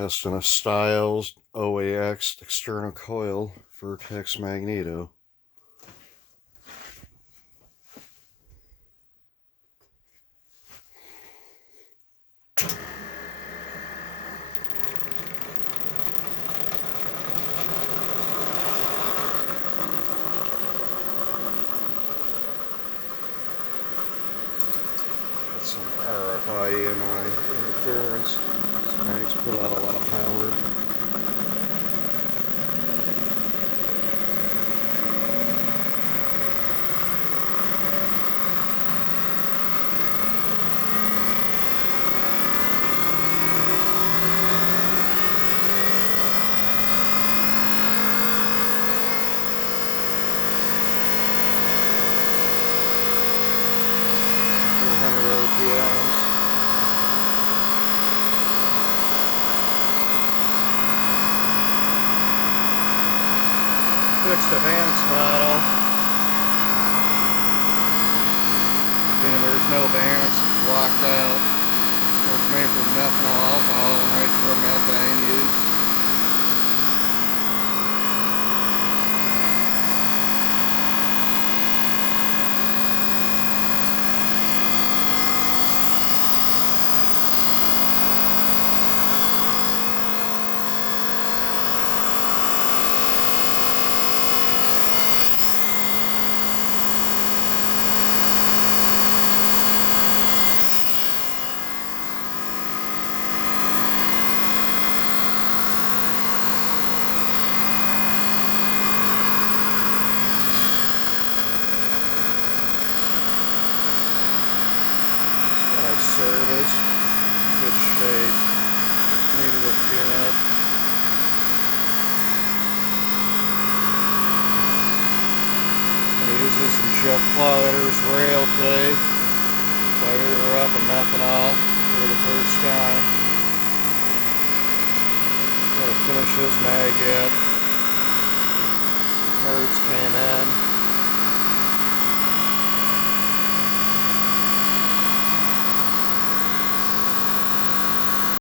Testing a Stiles OAX external coil Vertex Magneto. Got some RFI EMI interference. This mag's put out a lot of power. RPMs. Fixed the hand throttle. Meaning there's no bands, it's locked out. It's made from methanol, alcohol, and nitromethane use. Service, good shape, just needed a tune-up. I'm going to use this in Jeff Plowetter's rail today. Fire her up in methanol for the first time. Got to finish his mag yet. Some parts came in.